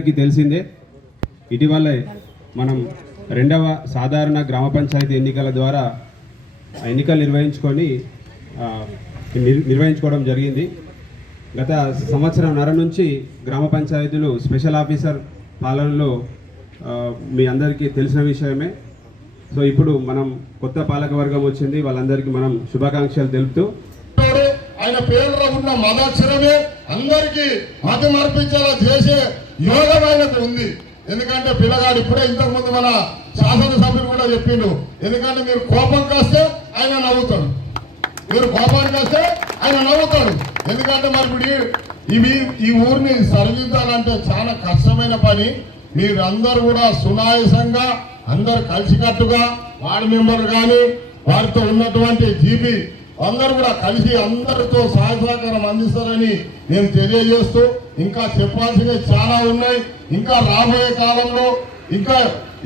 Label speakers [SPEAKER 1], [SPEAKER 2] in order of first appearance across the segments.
[SPEAKER 1] అందరికీ తెలిసిందే ఇటీవలే మనం రెండవ సాధారణ గ్రామ పంచాయతీ ఎన్నికల ద్వారా ఆ ఎన్నికలు నిర్వహించుకొని నిర్వహించుకోవడం జరిగింది. గత సంవత్సరంన్నర నుంచి గ్రామ పంచాయతీలు స్పెషల్ ఆఫీసర్ పాలనలో మీ అందరికీ తెలిసిన విషయమే. సో ఇప్పుడు మనం కొత్త పాలక వర్గం వచ్చింది వాళ్ళందరికీ మనం శుభాకాంక్షలు తెలుపుతూ.
[SPEAKER 2] ఆయన పేరులో ఉన్న మదాక్షరమే అందరికీ మతం మర్పించేలా చేసే యోగమైనది ఉంది. ఎందుకంటే పిల్లగాడు ఇప్పుడే ఇంతకు ముందు మన శాసనసభ్యులు కూడా చెప్పిండు. ఎందుకంటే మీరు కోపం కాస్తే ఆయన నవ్వుతాడు. మీరు కోపానికి వస్తే ఆయన నవ్వుతాడు. ఎందుకంటే మరి ఇప్పుడు ఈ- ఇవి ఈ ఊరిని సరిదిద్దాలంటే చాలా కష్టమైన పని. మీరందరూ కూడా సునాయసంగా అందరు కలిసికట్టుగా వార్డు మెంబర్ కానీ వారితో ఉన్నటువంటి జీపీ అందరూ కూడా కలిసి అందరితో సహాయ సహకారం అందిస్తారని నేను తెలియజేస్తూ ఇంకా చెప్పాల్సినవి చాలా ఉన్నాయి. ఇంకా రాబోయే కాలంలో ఇంకా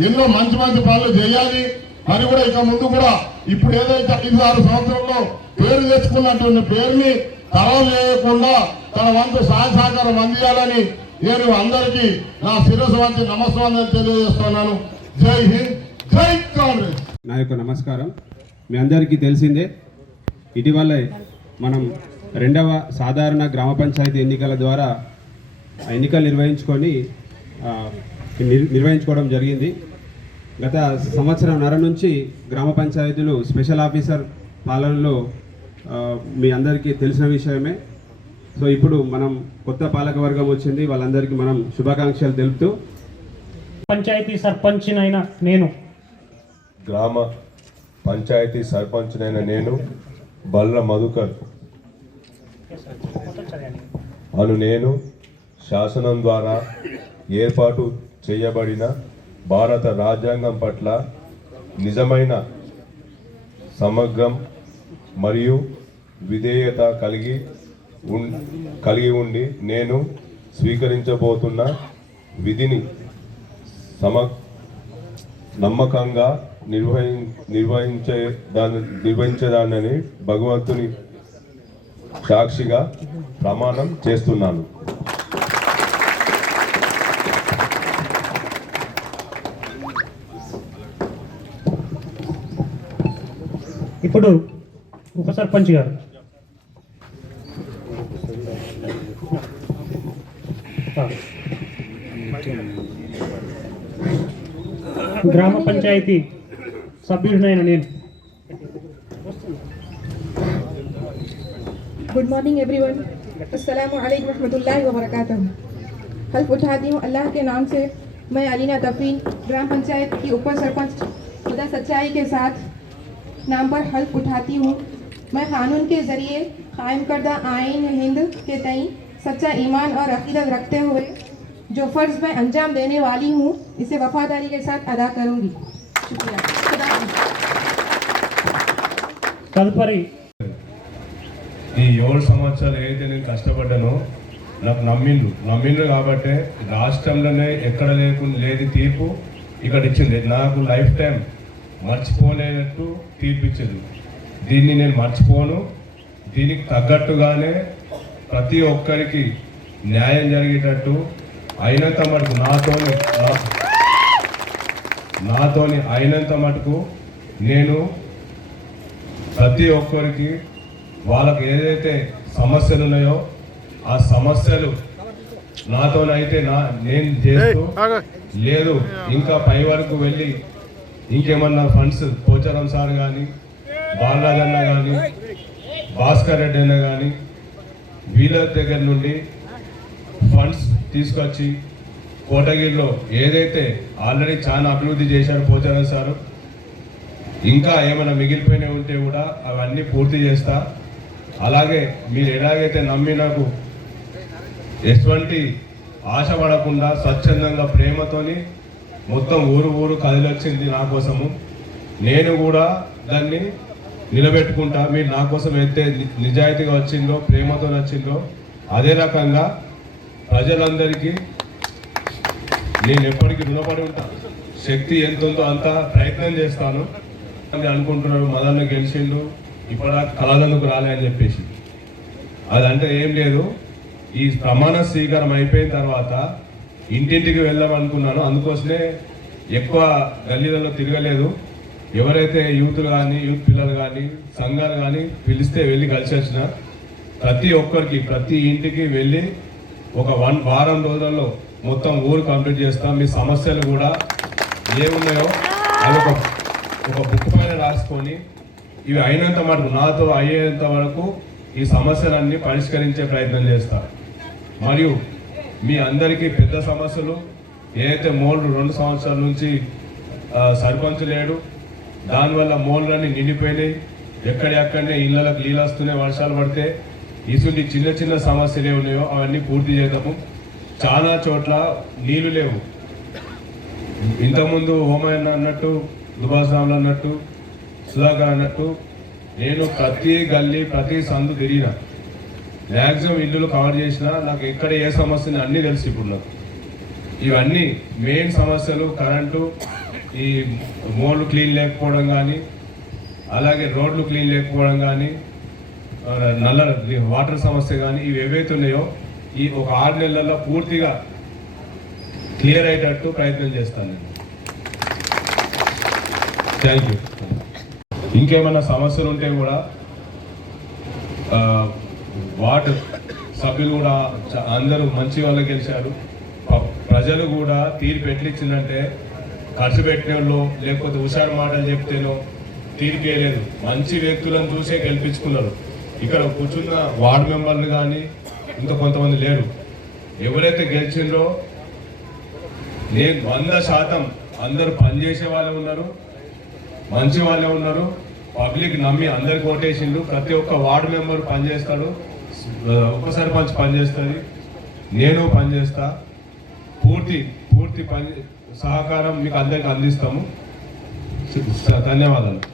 [SPEAKER 2] ఎన్నో మంచి మంచి పనులు చేయాలి. మరి కూడా ఇక ముందు కూడా ఇప్పుడు ఏదైతే ఐదు ఆరు సంవత్సరంలో పేరు తెచ్చుకున్నటువంటి పేరుని తరం చేయకుండా తన వంతు సహాయ సహకారం అందియాలని నేను అందరికీ నా శిరస్సు వంచి నమస్కారం తెలియజేస్తున్నాను. జై హింద్ జై కాంగ్రెస్.
[SPEAKER 1] నా యొక్క నమస్కారం. మీ అందరికీ తెలిసిందే ఇటీవలే మనం రెండవ సాధారణ గ్రామ పంచాయతీ ఎన్నికల ద్వారా ఆ ఎన్నికలు నిర్వహించుకొని నిర్వహించుకోవడం జరిగింది. గత సంవత్సరం నర నుంచి గ్రామ పంచాయతీలు స్పెషల్ ఆఫీసర్ పాలనలో మీ అందరికీ తెలిసిన విషయమే. సో ఇప్పుడు మనం కొత్త పాలక వర్గం వచ్చింది. వాళ్ళందరికీ మనం శుభాకాంక్షలు తెలుపుతూ.
[SPEAKER 3] పంచాయతీ సర్పంచ్నైన నేను.
[SPEAKER 4] గ్రామ పంచాయతీ సర్పంచ్నైన నేను. బల్ల మధుకర్. అను నేను శాసనం ద్వారా ఏర్పాటు చేయబడిన భారత రాజ్యాంగం పట్ల నిజమైన సమగ్రం మరియు విధేయత కలిగి కలిగి ఉండి నేను స్వీకరించబోతున్న విధిని సమ నమ్మకంగా నిర్వహి నిర్వహించే దాని నిర్వహించేదానని భగవంతుని సాక్షిగా ప్రమాణం చేస్తున్నాను
[SPEAKER 3] ఇప్పుడు ఉప సర్పంచ్ గారు. గ్రామ పంచాయతీ సభ్యుడినైన నేను
[SPEAKER 5] गुड मॉर्निंग एवरीवन अस्सलाम वालेकुम रहमतुल्लाहि व बरकातहू हल्फ उठाती हूँ अल्लाह के नाम से मैं अलीना तफरीन ग्राम पंचायत की उप सरपंच खुदा सच्चाई के साथ नाम पर हल्फ उठाती हूँ मैं कानून के ज़रिए कायम करदा आइन हिंद के तई सच्चा ईमान और अकीदत रखते हुए जो फ़र्ज़ मैं अंजाम देने वाली हूँ इसे वफादारी के साथ अदा करूँगी शुक्रिया
[SPEAKER 3] తదుపరి
[SPEAKER 4] ఈ ఏడు సంవత్సరాలు ఏదైతే నేను కష్టపడ్డానో నాకు నమ్మిండ్రు. నమ్మిండ్రు కాబట్టి రాష్ట్రంలోనే ఎక్కడ లేకుండా లేని తీర్పు ఇక్కడ ఇచ్చింది నాకు లైఫ్ టైం మర్చిపోలేనట్టు తీర్పు ఇచ్చింది దీన్ని నేను మర్చిపోను. దీనికి తగ్గట్టుగానే ప్రతి ఒక్కరికి న్యాయం జరిగేటట్టు అయినంత మటుకు నాతోని నాతోని అయినంత మటుకు నేను ప్రతి ఒక్కరికి వాళ్ళకి ఏదైతే సమస్యలు ఉన్నాయో ఆ సమస్యలు నాతోనైతే నా నేను చేస్తూ లేదు ఇంకా పై వరకు వెళ్ళి ఇంకేమన్నా ఫండ్స్ పోచారం సార్ కానీ బాలరాజ్ అన్న కానీ భాస్కర్ రెడ్డి అన్న కానీ వీళ్ళ దగ్గర నుండి ఫండ్స్ తీసుకొచ్చి కోటగిరిలో ఏదైతే ఆల్రెడీ చాలా అభివృద్ధి చేశారు పోచారం సారు ఇంకా ఏమైనా మిగిలిపోయినవి ఉంటే కూడా అవన్నీ పూర్తి చేస్తా. అలాగే మీరు ఎలాగైతే నమ్మి నాకు ఎటువంటి ఆశ పడకుండా స్వచ్ఛందంగా ప్రేమతోని మొత్తం ఊరు ఊరు కదిలొచ్చింది నా కోసము. నేను కూడా దాన్ని నిలబెట్టుకుంటా. మీరు నా కోసం అయితే నిజాయితీగా వచ్చిందో ప్రేమతో వచ్చిందో అదే రకంగా ప్రజలందరికీ నేను ఎప్పటికీ రుణపడి ఉంటాను. శక్తి ఎంత ఉందో అంత ప్రయత్నం చేస్తాను. అని అనుకుంటున్నారు మదన్న గెలిచిండు ఇప్పుడు కలదందుకు రాలే అని చెప్పేసి. అదంటే ఏం లేదు ఈ ప్రమాణ స్వీకారం అయిపోయిన తర్వాత ఇంటింటికి వెళ్దామనుకున్నాను అందుకోసమే ఎక్కువ గల్లీలలో తిరగలేదు. ఎవరైతే యూత్లు కానీ యూత్ పిల్లలు కానీ సంఘాలు కానీ పిలిస్తే వెళ్ళి కలిసి వచ్చిన ప్రతి ఒక్కరికి ప్రతి ఇంటికి వెళ్ళి ఒక వన్ వారం రోజుల్లో మొత్తం ఊరు కంప్లీట్ చేస్తాం. మీ సమస్యలు కూడా ఏమున్నాయో అది ఒక ఒక బుక్ పైన రాసుకొని ఇవి అయినంత మటుకు నాతో అయ్యేంత వరకు ఈ సమస్యలన్నీ పరిష్కరించే ప్రయత్నం చేస్తా. మరియు మీ అందరికీ పెద్ద సమస్యలు ఏదైతే మోల్డ్ రెండు సంవత్సరాల నుంచి సర్పంచ్ లేడు దానివల్ల మోల్డ్లన్నీ నిండిపోయినాయి. ఎక్కడెక్కడనే ఇళ్ళలకు నీళ్ళు వస్తున్నాయి వర్షాలు పడితే ఇటువంటి చిన్న చిన్న సమస్యలు ఏ ఉన్నాయో అవన్నీ పూర్తి చేద్దాము. చాలా చోట్ల నీళ్ళు లేవు. ఇంతకుముందు హోమయ్య అన్నట్టు దుబాస్ అన్నట్టు సుధాకర్ అన్నట్టు నేను ప్రతి గల్లీ ప్రతి సందు తిరిగిన. మ్యాక్సిమం ఇల్లులు కవర్ చేసిన నాకు ఎక్కడ ఏ సమస్య అన్నీ తెలుసు ఇప్పుడు నాకు. ఇవన్నీ మెయిన్ సమస్యలు కరెంటు ఈ మోళ్ళు క్లీన్ లేకపోవడం కానీ అలాగే రోడ్లు క్లీన్ లేకపోవడం కానీ నల్ల వాటర్ సమస్య కానీ ఇవి ఏవైతే ఉన్నాయో ఈ ఒక ఆరు నెలల్లో పూర్తిగా క్లియర్ అయ్యేటట్టు ప్రయత్నం చేస్తాను నేను. థ్యాంక్ యూ ఇంకేమైనా సమస్యలు ఉంటే కూడా వార్డు సభ్యులు కూడా అందరూ మంచి వాళ్ళు గెలిచారు. ప్రజలు కూడా తీర్పు ఎట్లిచ్చిందంటే ఖర్చు పెట్టిన వాళ్ళు లేకపోతే హుషారు మాటలు చెప్తేనో తీర్పు వేయలేదు మంచి వ్యక్తులను చూసే గెలిపించుకున్నారు. ఇక్కడ కూర్చున్న వార్డు మెంబర్లు కానీ ఇంకా కొంతమంది లేరు. ఎవరైతే గెలిచిండ్రో నేను వంద శాతం అందరూ పనిచేసే వాళ్ళే ఉన్నారు. మంచి వాళ్ళే ఉన్నారు. పబ్లిక్ నమ్మి అందరికి ఓటేసిండు ప్రతి ఒక్క వార్డు మెంబర్ పనిచేస్తాడు. ఉప సర్పంచ్ పనిచేస్తుంది. నేను పనిచేస్తా. పూర్తి పూర్తి పని సహకారం మీకు అందరికి అందిస్తాము. ధన్యవాదాలు.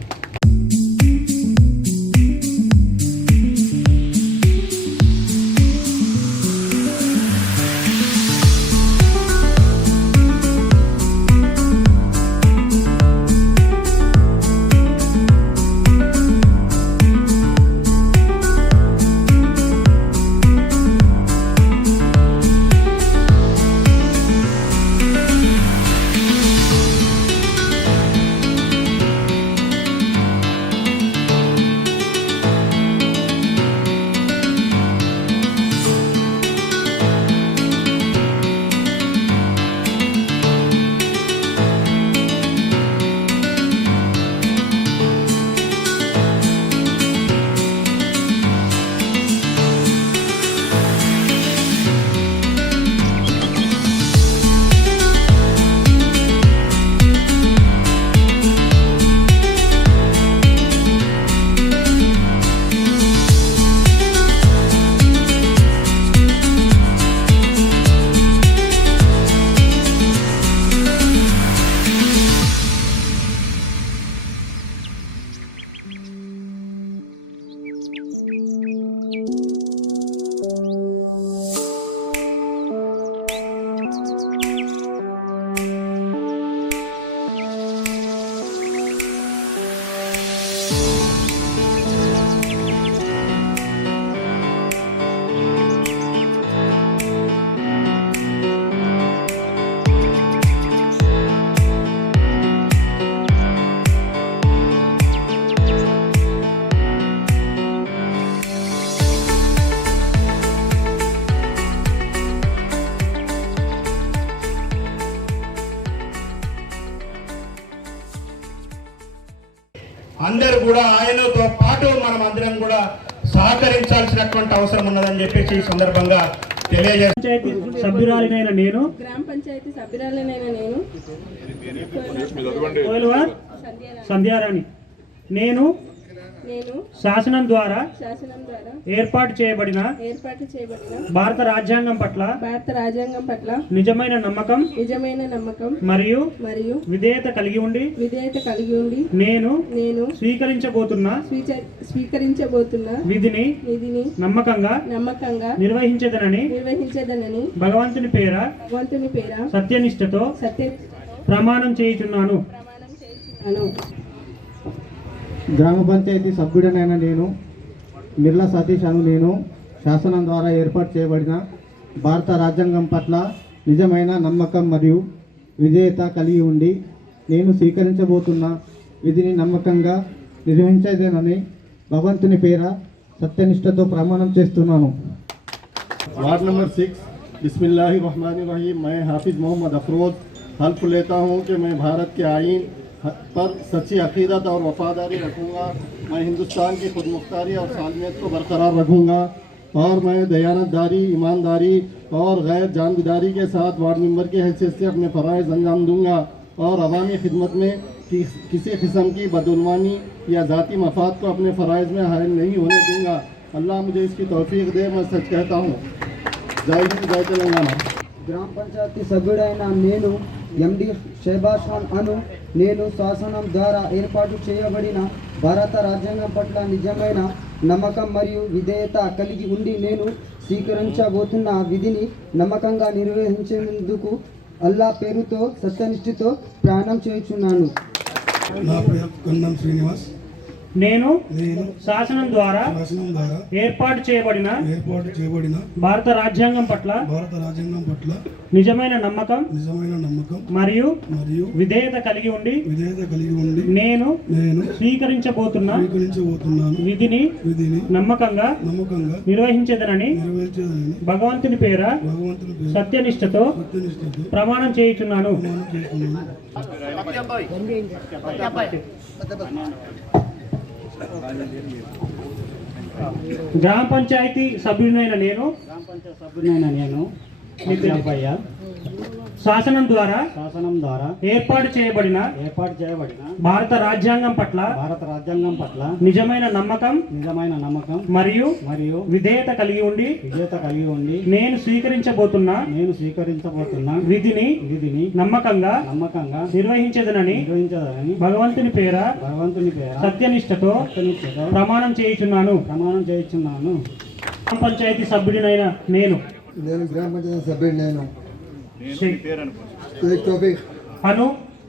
[SPEAKER 6] సహకరించాల్సినటువంటి అవసరం ఉన్నదని చెప్పేసి ఈ సందర్భంగా తెలియజేస్తాం
[SPEAKER 3] పంచాయతీ సభ్యురాలినైన నేను
[SPEAKER 5] గ్రామ పంచాయతీ సభ్యురాలనైన నేను
[SPEAKER 3] సంధ్యారాణి నేను
[SPEAKER 5] నేను
[SPEAKER 3] శాసనం ద్వారా
[SPEAKER 5] శాసనం ద్వారా
[SPEAKER 3] ఏర్పాటు చేయబడిన
[SPEAKER 5] ఏర్పాటు చేయబడిన
[SPEAKER 3] భారత రాజ్యాంగం పట్ల
[SPEAKER 5] భారత రాజ్యాంగం పట్ల
[SPEAKER 3] నిజమైన నమ్మకం
[SPEAKER 5] నిజమైన నమ్మకం
[SPEAKER 3] మరియు
[SPEAKER 5] మరియు
[SPEAKER 3] విధేయత కలిగి ఉండి
[SPEAKER 5] విధేయత కలిగి ఉండి
[SPEAKER 3] నేను
[SPEAKER 5] నేను
[SPEAKER 3] స్వీకరించబోతున్న
[SPEAKER 5] స్వీకరించబోతున్న
[SPEAKER 3] విధిని
[SPEAKER 5] విధిని
[SPEAKER 3] నమ్మకంగా
[SPEAKER 5] నమ్మకంగా
[SPEAKER 3] నిర్వహించదనని
[SPEAKER 5] నిర్వహించదనని
[SPEAKER 3] భగవంతుని పేర
[SPEAKER 5] భగవంతుని పేర
[SPEAKER 3] సత్యనిష్టతో
[SPEAKER 5] సత్య
[SPEAKER 3] ప్రమాణం చేయుచున్నాను.
[SPEAKER 5] ప్రమాణం చేయించున్నాను.
[SPEAKER 7] గ్రామ పంచాయతీ సభ్యుడనైన నేను మిర్లా సతీష్ అను నేను శాసనం ద్వారా ఏర్పాటు చేయబడిన భారత రాజ్యాంగం పట్ల నిజమైన నమ్మకం మరియు విధేయత కలిగి ఉండి నేను స్వీకరించబోతున్న విధిని నమ్మకంగా నిర్వహించేదేనని భగవంతుని పేర సత్యనిష్టతో ప్రమాణం చేస్తున్నాను
[SPEAKER 8] वार्ड नंबर सिक्स बिस्मिल्लाहिर्रहमानिर्रहीम मैं हाफिज मोहम्मद अफरोज हल्फ लेता हूँ कि मैं भारत के आइन پر سچی عقیدت اور وفاداری رکھوں گا۔ میں ہندوستان کی خود مختاری اور سالمیت کو برقرار رکھوں گا اور میں دیانت داری ایمانداری اور غیر جانبداری کے ساتھ وارڈ ممبر کی حیثیت سے اپنے فرائض انجام دوں گا اور عوامی خدمت میں کسی قسم کی بدعنوانی یا ذاتی مفاد کو اپنے فرائض میں حائل نہیں ہونے دوں گا۔ اللہ مجھے اس کی توفیق دے، میں سچ کہتا ہوں۔ جائے ہند جائے تلنگانہ۔
[SPEAKER 7] గ్రామ పంచాయతీ సభ్యుడైన నేను ఎండి షైబాజ్ ఖాన్ అను నేను శాసనం ద్వారా ఏర్పాటు చేయబడిన భారత రాజ్యాంగం పట్ల నిజమైన నమ్మకం మరియు విధేయత కలిగి ఉండి నేను స్వీకరించబోతున్న విధిని నమ్మకంగా నిర్వహించేందుకు అల్లా పేరుతో సత్యనిష్ఠతో ప్రాణం చేయుచున్నాను.
[SPEAKER 9] నా పేరు శ్రీనివాస్.
[SPEAKER 3] నేను
[SPEAKER 9] నేను
[SPEAKER 3] శాసనం ద్వారా ఏర్పాటు చేయబడిన
[SPEAKER 9] ఏర్పాటు చేయబడిన
[SPEAKER 3] భారత రాజ్యాంగం పట్ల
[SPEAKER 9] భారత రాజ్యాంగం పట్ల
[SPEAKER 3] నిజమైన నమ్మకం
[SPEAKER 9] నిజమైన నమ్మకం
[SPEAKER 3] మరియు
[SPEAKER 9] మరియు
[SPEAKER 3] విధేయత కలిగి ఉండి
[SPEAKER 9] విధేయత కలిగి ఉండి
[SPEAKER 3] నేను
[SPEAKER 9] నేను
[SPEAKER 3] స్వీకరించబోతున్న
[SPEAKER 9] స్వీకరించబోతున్నాను
[SPEAKER 3] విధిని
[SPEAKER 9] విధిని
[SPEAKER 3] నమ్మకంగా
[SPEAKER 9] నమ్మకంగా
[SPEAKER 3] నిర్వహించేదనని
[SPEAKER 9] నెరవేర్చేదని
[SPEAKER 3] భగవంతుని పేర
[SPEAKER 9] భగవంతుని పేరు
[SPEAKER 3] సత్యనిష్టతో
[SPEAKER 9] సత్యనిష్టతో
[SPEAKER 3] ప్రమాణం చేయుచున్నాను. గ్రామ పంచాయతీ సభ్యునైన నేను.
[SPEAKER 7] సభ్యుడైన నేను. అబ్బయ్య
[SPEAKER 3] శాసనం ద్వారా
[SPEAKER 7] శాసనం ద్వారా
[SPEAKER 3] ఏర్పాటు చేయబడిన
[SPEAKER 7] ఏర్పాటు చేయబడిన
[SPEAKER 3] భారత రాజ్యాంగం పట్ల
[SPEAKER 7] భారత రాజ్యాంగం పట్ల
[SPEAKER 3] నిజమైన నమ్మకం
[SPEAKER 7] నిజమైన నమ్మకం
[SPEAKER 3] మరియు
[SPEAKER 7] మరియు
[SPEAKER 3] విధేయత కలిగి ఉండి
[SPEAKER 7] విజేత కలిగి ఉండి
[SPEAKER 3] నేను స్వీకరించబోతున్న
[SPEAKER 7] నేను స్వీకరించబోతున్న
[SPEAKER 3] విధిని
[SPEAKER 7] విధిని
[SPEAKER 3] నమ్మకంగా
[SPEAKER 7] నమ్మకంగా
[SPEAKER 3] నిర్వహించదనని
[SPEAKER 7] నిర్వహించదని
[SPEAKER 3] భగవంతుని పేర
[SPEAKER 7] భగవంతుని పేర
[SPEAKER 3] సత్యనిష్టతో
[SPEAKER 7] సత్యనిష్టతో
[SPEAKER 3] ప్రమాణం చేయుచున్నాను.
[SPEAKER 7] ప్రమాణం చేయించున్నాను.
[SPEAKER 3] గ్రామ పంచాయతీ సభ్యుడినైన నేను.
[SPEAKER 8] నేను గ్రామ పంచాయతీ సభ్యుడు నేను. తోఫిక్
[SPEAKER 3] అను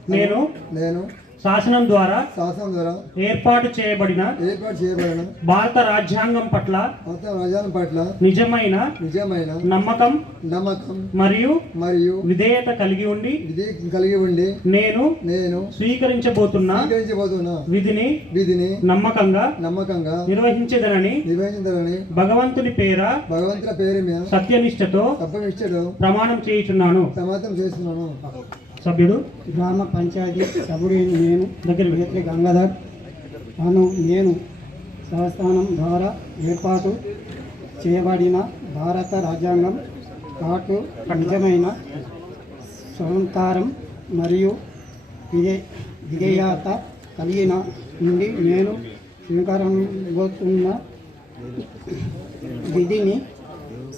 [SPEAKER 3] నేను.
[SPEAKER 8] నేను.
[SPEAKER 3] శాసనం ద్వారా
[SPEAKER 8] శాసనం ద్వారా
[SPEAKER 3] ఏర్పాటు చేయబడిన
[SPEAKER 8] ఏర్పాటు చేయబడిన
[SPEAKER 3] భారత రాజ్యాంగం పట్ల
[SPEAKER 8] మొత్తం రాజ్యాంగం పట్ల
[SPEAKER 3] నిజమైన
[SPEAKER 8] నిజమైన
[SPEAKER 3] నమ్మకం
[SPEAKER 8] నమ్మకం
[SPEAKER 3] మరియు
[SPEAKER 8] మరియు
[SPEAKER 3] విధేయత కలిగి ఉండి
[SPEAKER 8] విధి కలిగి ఉండి
[SPEAKER 3] నేను
[SPEAKER 8] నేను
[SPEAKER 3] స్వీకరించబోతున్న
[SPEAKER 8] స్వీకరించబోతున్న
[SPEAKER 3] విధిని
[SPEAKER 8] విధిని
[SPEAKER 3] నమ్మకంగా
[SPEAKER 8] నమ్మకంగా
[SPEAKER 3] నిర్వహించదనని
[SPEAKER 8] నిర్వహించాలని
[SPEAKER 3] భగవంతుని పేర
[SPEAKER 8] భగవంతుల పేరు మీద
[SPEAKER 3] సత్యనిష్టతో
[SPEAKER 8] ఇచ్చాడు
[SPEAKER 3] ప్రమాణం చేయుచున్నాను.
[SPEAKER 8] సమాతం చేస్తున్నాను.
[SPEAKER 3] సభ్యుడు
[SPEAKER 7] గ్రామ పంచాయతీ సభ్యుడు నేను
[SPEAKER 3] దగ్గర
[SPEAKER 7] గేట్లి గంగాధర్. అను నేను సంస్థానం ద్వారా ఏర్పాటు చేయబడిన భారత రాజ్యాంగం పాటు నిజమైన స్వంతారం మరియు విధే విధేయత కలిగిన నుండి నేను స్వీకరించబోతున్న విధిని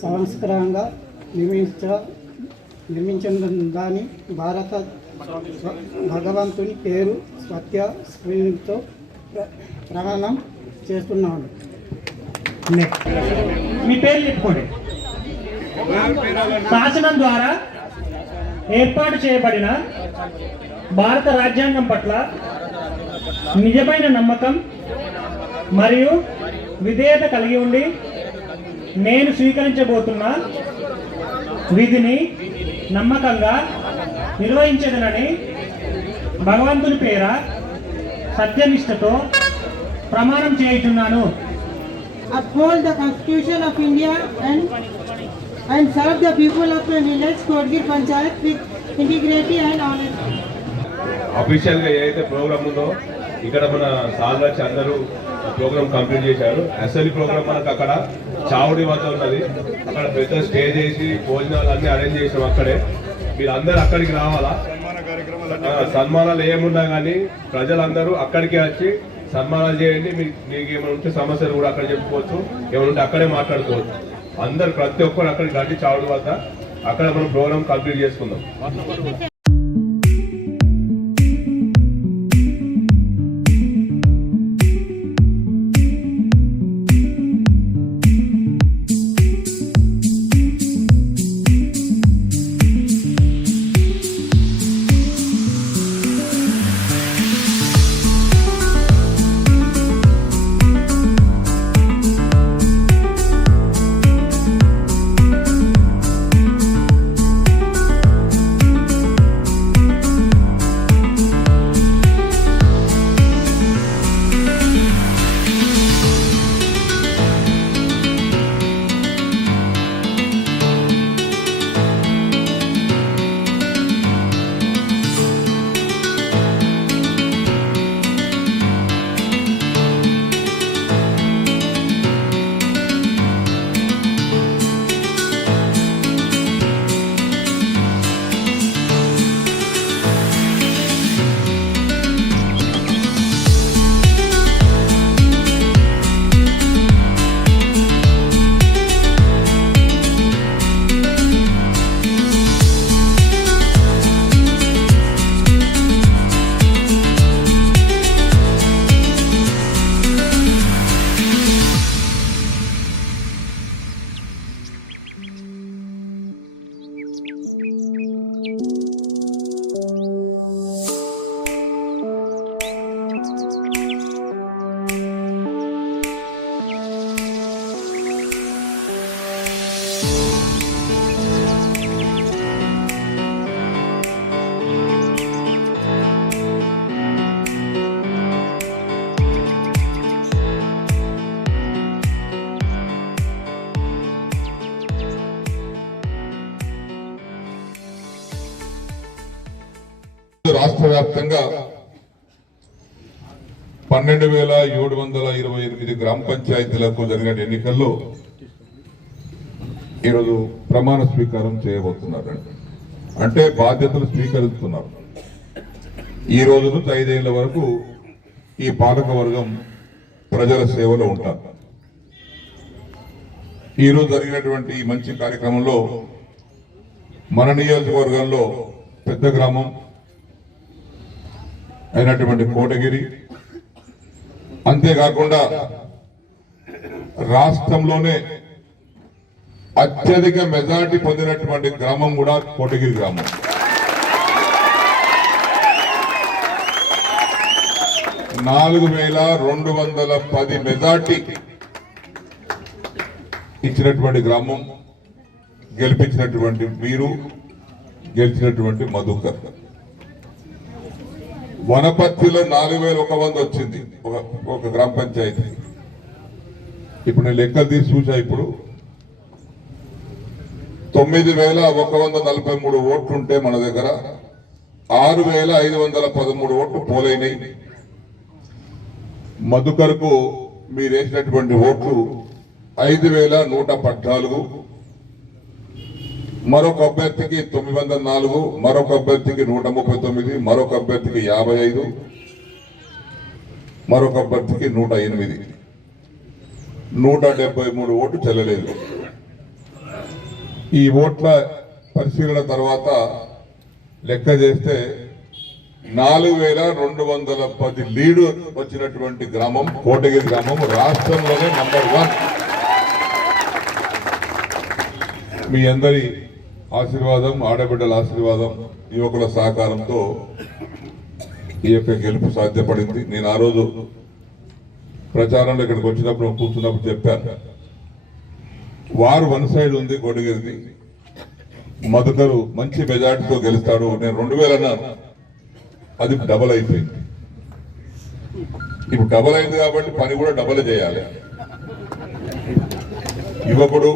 [SPEAKER 7] సంస్కరంగా నిర్మించ నిర్మించిన దాని భారత భగవంతుని పేరు సత్య స్క్రీన్తో ప్రయాణం చేస్తున్నాను.
[SPEAKER 3] మీ పేరు చెప్పుకోండి. శాసనం ద్వారా ఏర్పాటు చేయబడిన భారత రాజ్యాంగం పట్ల నిజమైన నమ్మకం మరియు విధేయత కలిగి ఉండి నేను స్వీకరించబోతున్న విధిని నమ్మకంగా నిర్వహించదనని భగవంతుని పేర సత్యనిష్టతో ప్రమాణం చేయుచున్నాను.
[SPEAKER 10] Uphold the constitution of India and and serve the people of the village Kodgir panchayat with integrity and
[SPEAKER 4] honour ఆఫీషియల్గా ఏదైతే ఇక్కడ మన సాల్వచ్ అందరూ ప్రోగ్రామ్ కంప్లీట్ చేశారు. అసలు ప్రోగ్రామ్ మనకు అక్కడ చావుడి వద్ద ఉన్నది. అక్కడ పెద్ద స్టేజ్ వేసి భోజనాలు అన్ని అరేంజ్ చేసాం అక్కడే. మీరు అందరు అక్కడికి రావాలా? సన్మానాలు ఏమున్నా కానీ ప్రజలందరూ అక్కడికే వచ్చి సన్మానాలు చేయండి. మీకు మీకు ఏమైనా ఉంటే సమస్యలు కూడా అక్కడ చెప్పుకోవచ్చు. ఏమైనా ఉంటే అక్కడే మాట్లాడుకోవచ్చు. అందరు ప్రతి ఒక్కరు అక్కడికి రండి చావుడి వద్ద. అక్కడ మనం ప్రోగ్రామ్ కంప్లీట్ చేసుకుందాం.
[SPEAKER 11] రాష్ట్ర వ్యాప్తంగా పన్నెండు వేల ఏడు వందల ఇరవై ఎనిమిది గ్రామ పంచాయతీలకు జరిగిన ఎన్నికల్లో ఈరోజు ప్రమాణ స్వీకారం చేయబోతున్నారు అంటే బాధ్యతలు స్వీకరిస్తున్నారు. ఈ రోజు నుంచి ఐదేళ్ళ వరకు ఈ పాలక వర్గం ప్రజల సేవలో ఉంటారు. ఈ రోజు జరిగినటువంటి ఈ మంచి కార్యక్రమంలో మన నియోజకవర్గంలో పెద్ద గ్రామం అయినటువంటి కోటగిరి. అంతేకాకుండా రాష్ట్రంలోనే అత్యధిక మెజార్టీ పొందినటువంటి గ్రామం కూడా కోటగిరి గ్రామం. నాలుగు వేల రెండు వందల పది మెజార్టీ ఇచ్చినటువంటి గ్రామం గెలిపించినటువంటి మీరు గెలిచినటువంటి మధుకర్. వనపర్తిలో నాలుగు వేల ఒక వంద వచ్చింది. ఒక ఒక గ్రామ పంచాయతీ. ఇప్పుడు నేను లెక్కలు తీసి చూసా ఇప్పుడు. తొమ్మిది వేల ఒక వంద నలభై మూడు ఓట్లు ఉంటే మన దగ్గర ఆరు వేల ఐదు వందల పదమూడు ఓట్లు పోలైనవి మధుకర్కు మీరు వేసినటువంటి ఓట్లు ఐదు వేల నూట పద్నాలుగు. మరొక అభ్యర్థికి తొమ్మిది వందల నాలుగు మరొక అభ్యర్థికి నూట ముప్పై తొమ్మిది మరొక అభ్యర్థికి యాభై ఐదు మరొక అభ్యర్థికి నూట ఎనిమిది. నూట డెబ్బై మూడు ఓటు చెల్లలేదు. ఈ ఓట్ల పరిశీలన తర్వాత లెక్క చేస్తే నాలుగు వేల రెండు వందల పది లీడు వచ్చినటువంటి గ్రామం కోటగిరి గ్రామం రాష్ట్రంలోనే నంబర్ వన్ మీ అందరి ఆశీర్వాదం ఆడబిడ్డల ఆశీర్వాదం యువకుల సహకారంతో ఈ యొక్క గెలుపు సాధ్యపడింది. నేను ఆ రోజు ప్రచారంలో ఇక్కడికి వచ్చినప్పుడు కూర్చున్నప్పుడు చెప్పాను. వారు వన్ సైడ్ ఉంది కొడిగిరిది మధుకరు మంచి మెజార్టీతో గెలుస్తాడు. నేను రెండు వేలు అన్నాను. అది డబల్ అయిపోయింది. ఇప్పుడు డబల్ అయింది కాబట్టి పని కూడా డబల్ చేయాలి. యువకుడు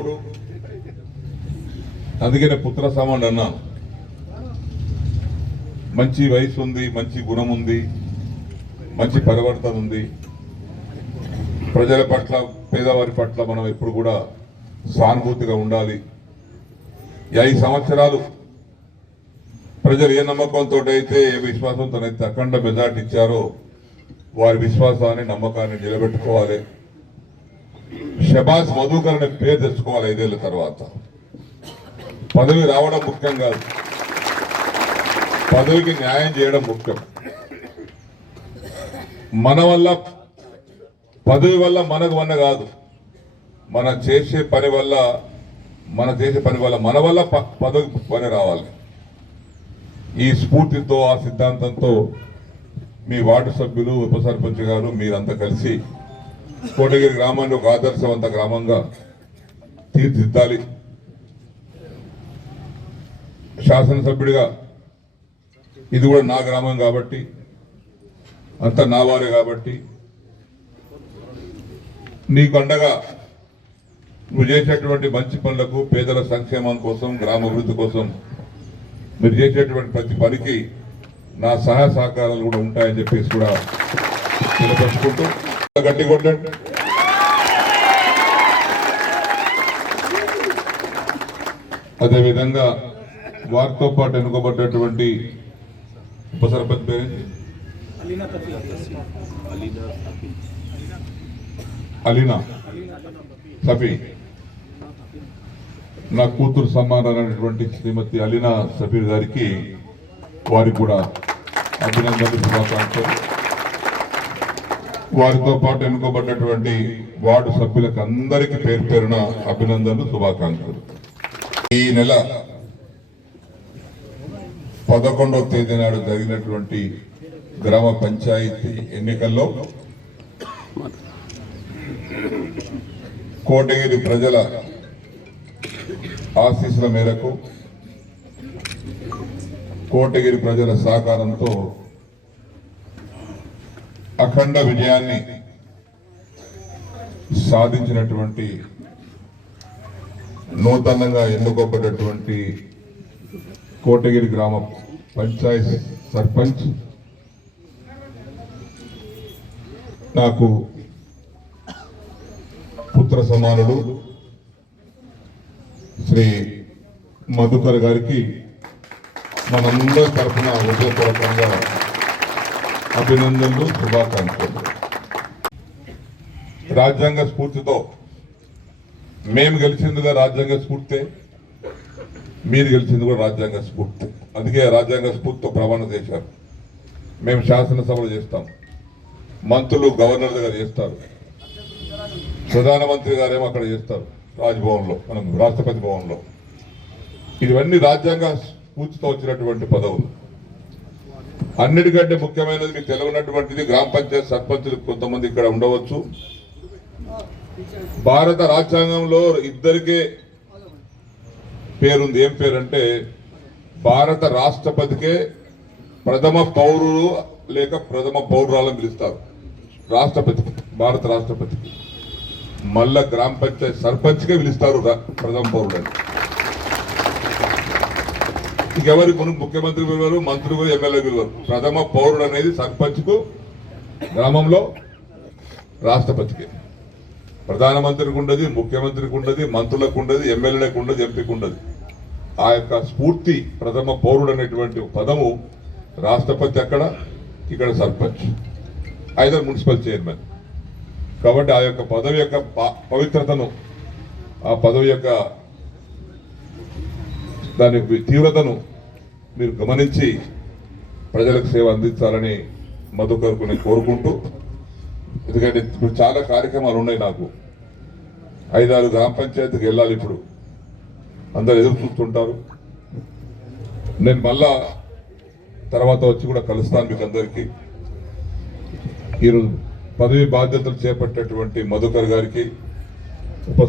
[SPEAKER 11] అందుకనే పుత్ర సామాన్ అన్నాను మంచి వయసు ఉంది మంచి గుణం ఉంది మంచి పరివర్తన ఉంది. ప్రజల పట్ల పేదవారి పట్ల మనం ఎప్పుడు కూడా సానుభూతిగా ఉండాలి. ఐదు సంవత్సరాలు ప్రజలు ఏ నమ్మకంతో అయితే ఏ విశ్వాసంతో అయితే అఖండ మెజార్టీ ఇచ్చారో వారి విశ్వాసాన్ని నమ్మకాన్ని నిలబెట్టుకోవాలి. షబాజ్ మధుకర్ అనే పేరు తెచ్చుకోవాలి ఐదేళ్ళ తర్వాత. పదవి రావడం ముఖ్యం కాదు. పదవికి న్యాయం చేయడం ముఖ్యం. మన వల్ల పదవి వల్ల మనకు వన్న కాదు. మనం చేసే పని వల్ల మన చేసే పని వల్ల మన వల్ల ప- పదవి పని రావాలి. ఈ స్ఫూర్తితో ఆ సిద్ధాంతంతో మీ వార్డు సభ్యులు ఉప సర్పంచ్ గారు మీరంతా కలిసి కోటగిరి గ్రామాన్ని ఒక ఆదర్శవంత గ్రామంగా తీర్చిదిద్దాలి. శాసనసభ్యుడిగా ఇది కూడా నా గ్రామం కాబట్టి అంతా నా వారే కాబట్టి నీకు అండగా నువ్వు చేసేటువంటి మంచి పనులకు పేదల సంక్షేమం కోసం గ్రామాభివృద్ధి కోసం మీరు చేసేటువంటి ప్రతి పనికి నా సహాయ సహకారాలు కూడా ఉంటాయని చెప్పేసి కూడా తెలియపరుచుకుంటూ గట్టి కొట్టండి. అదేవిధంగా వారితో పాటు ఎన్నుకోబడ్డటువంటి ఉప సర్పంచ్ పేరేంటి? అలీనా సఫీ నా కూతురు సమానమైనటువంటి శ్రీమతి అలీనా సఫీర్ గారికి వారికి కూడా అభినందనలు శుభాకాంక్షలు. వారితో పాటు ఎన్నుకోబడ్డటువంటి వార్డు సభ్యులకు అందరికీ పేరు పేరున అభినందనలు శుభాకాంక్షలు. ఈ నెల పదకొండవ తేదీ నాడు జరిగినటువంటి గ్రామ పంచాయతీ ఎన్నికల్లో కోటగిరి ప్రజల ఆశీస్సుల మేరకు కోటగిరి ప్రజల సహకారంతో అఖండ విజయాన్ని సాధించినటువంటి నూతనంగా ఎన్నుకోబడినటువంటి కోటగిరి గ్రామ పంచాయత్ సర్పంచ్. నాకు పుత్ర సమానుడు శ్రీ మధుకర్ గారికి మనందరి తరఫున హృదయపూర్వకంగా అభినందనలు శుభాకాంక్షలు. రాజ్యాంగ స్ఫూర్తితో మేము గెలిచిందిగా రాజ్యాంగ స్ఫూర్తే మీరు గెలిచింది కూడా రాజ్యాంగ స్ఫూర్తి. అందుకే రాజ్యాంగ స్ఫూర్తితో ప్రమాణం చేశారు. మేము శాసనసభలు చేస్తాం. మంత్రులు గవర్నర్ దగ్గర చేస్తారు. ప్రధానమంత్రి గారేమో అక్కడ చేస్తారు. రాజ్భవన్లో మనం రాష్ట్రపతి భవన్లో. ఇవన్నీ రాజ్యాంగ స్ఫూర్తితో వచ్చినటువంటి పదవులు. అన్నిటికంటే ముఖ్యమైనది మీకు తెలియనటువంటిది గ్రామ పంచాయత్ సర్పంచులు కొంతమంది ఇక్కడ ఉండవచ్చు. భారత రాజ్యాంగంలో ఇద్దరికే పేరుంది. ఏం పేరంటే భారత రాష్ట్రపతికే ప్రథమ పౌరులు లేక ప్రథమ పౌరురాలను పిలుస్తారు. రాష్ట్రపతికి భారత రాష్ట్రపతికి. మళ్ళా గ్రామ పంచాయత్ సర్పంచ్కే పిలుస్తారు ప్రథమ పౌరులని. ఇంకెవరి కొను ముఖ్యమంత్రి పిలువరు మంత్రులు ఎమ్మెల్యే పిలువరు. ప్రథమ పౌరుడు అనేది సర్పంచ్కు గ్రామంలో రాష్ట్రపతికి. ప్రధానమంత్రికి ఉండదు ముఖ్యమంత్రికి ఉండదు మంత్రులకు ఉండదు ఎమ్మెల్యేలకు ఉండదు ఎంపీకి ఉండదు. ఆ యొక్క స్ఫూర్తి ప్రథమ పౌరుడు అనేటువంటి పదము రాష్ట్రపతి అక్కడ ఇక్కడ సర్పంచ్ ఐదర్ మున్సిపల్ చైర్మన్. కాబట్టి ఆ యొక్క పదవి యొక్క పవిత్రతను ఆ పదవి యొక్క దాని తీవ్రతను మీరు గమనించి ప్రజలకు సేవ అందించాలని మధుకర్కు నేను కోరుకుంటూ ఎందుకంటే ఇప్పుడు చాలా కార్యక్రమాలు ఉన్నాయి నాకు. ఐదారు గ్రామ పంచాయతీకి వెళ్ళాలి ఇప్పుడు. అందరు ఎదురు చూస్తుంటారు. నేను మళ్ళా తర్వాత వచ్చి కూడా కలుస్తాను మీకు అందరికీ. ఈరోజు పదవి బాధ్యతలు చేపట్టేటువంటి మధుకర్ గారికి ఉప